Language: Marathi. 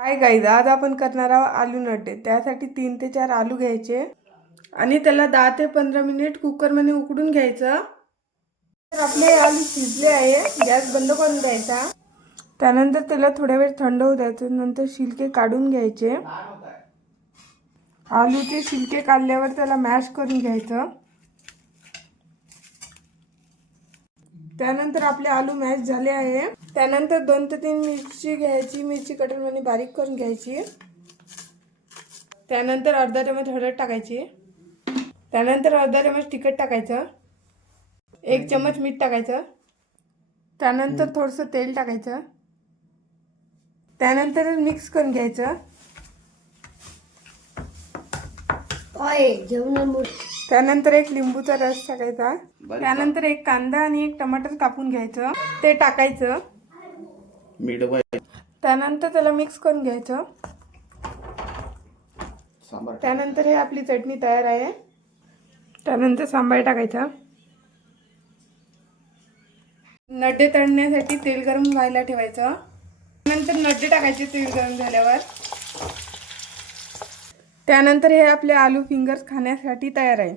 हाय गाईज, आज आपण करणार आहोत आलू नड्डे। त्यासाठी 3 ते 4 आलू घ्यायचे आणि त्याला 10 ते 15 मिनिट कुकरमध्ये उकडून घ्यायचं। तर आपले आलू शिजले आहे, गॅस बंद करून द्यायचा। त्यानंतर त्याला थोडा वेळ थंड होऊ द्यायचं, नंतर छिलके काढून घ्यायचे। आलूचे छिलके काढल्यावर त्याला मॅश करून घ्यायचं। त्यानंतर आपले आलू मॅश झाले आहे। त्यानंतर 2 ते 3 मिरची घ्यायची, मिरची कटरमध्ये बारीक करून घ्यायची। त्यानंतर अर्धा चमच हळद टाकायची। त्यानंतर अर्धा चमच तिखट टाकायचं, 1 चमच मीठ टाकायचं। त्यानंतर थोडंसं तेल टाकायचं। त्यानंतर मिक्स करून घ्यायचं। त्यानंतर 1 लिंबूचा रस टाकायचा। त्यानंतर 1 कांदा आणि 1 टमाटर कापून घ्यायचं, ते टाकायचं। त्यानंतर त्याला मिक्स करून घ्यायचं। त्यानंतर हे आपली चटणी तयार आहे। त्यानंतर सांबार टाकायचा। नड्डे तळण्यासाठी तेल गरम व्हायला ठेवायचं। त्यानंतर नड्डे टाकायचे तेल गरम झाल्यावर। त्यानंतर हे आपले आलू फिंगर्स खाण्यासाठी तयार आहे।